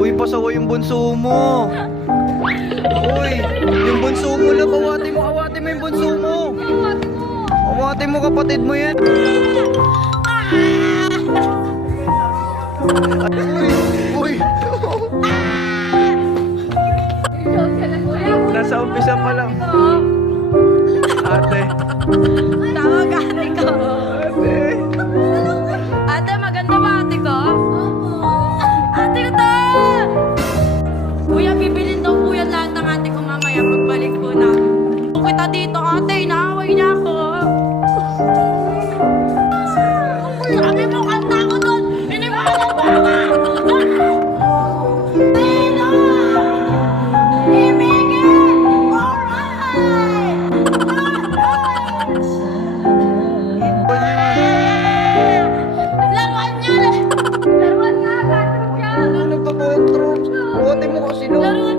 Uy, pasaway yung bunso mo. Uy, yung bunso mo lang. Awate mo yung bunso mo. Awate mo kapatid mo yan. Uy, uy. Nasa umpisa pa lang. Ate. Tawag ate ko. Ate. Ate, maganda ba ate ko? Ate ko to! Kuya, bibilin daw po yan lahat ng ate ko mamaya pagbalik po na. Kung kita dito ate, inaaway niya ako. Sabi mo kanta ko doon! Hindi mo ka lang bawa! Ano nagpakontrol? Awate mo kasi no.